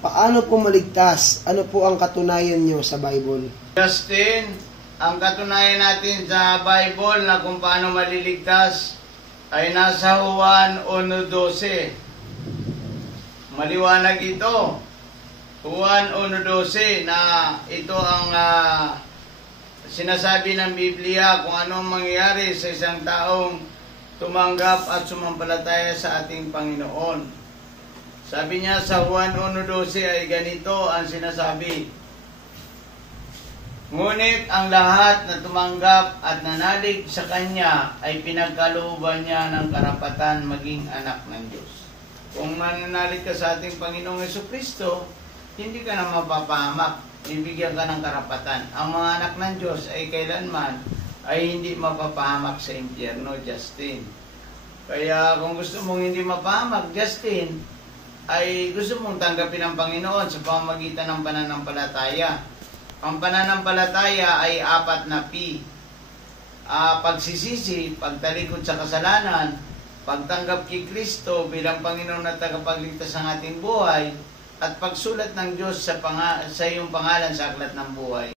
Paano po maligtas? Ano po ang katunayan nyo sa Bible? Justin, ang katunayan natin sa Bible na kung paano maliligtas ay nasa Juan 1:12. Maliwanag ito. Juan 1:12 na ito ang sinasabi ng Biblia kung ano ang mangyayari sa isang taong tumanggap at sumampalataya sa ating Panginoon. Sabi niya sa Juan 1:12 ay ganito ang sinasabi. Ngunit ang lahat na tumanggap at nanalig sa Kanya ay pinagkalooban niya ng karapatan maging anak ng Diyos. Kung mananalig ka sa ating Panginoong Jesucristo, hindi ka na mapapahamak, bibigyan ka ng karapatan. Ang mga anak ng Diyos ay kailanman ay hindi mapapahamak sa impyerno, Justin. Kaya kung gusto mong hindi mapahamak, Justin, ay gusto mong tanggapin ang Panginoon sa pamamagitan ng pananampalataya. Ang pananampalataya ay 4 na P. Pagsisisi, pagtalikod sa kasalanan, pagtanggap kay Kristo bilang Panginoon at tagapagligtas ng ating buhay, at pagsulat ng Diyos sa iyong pangalan sa aklat ng buhay.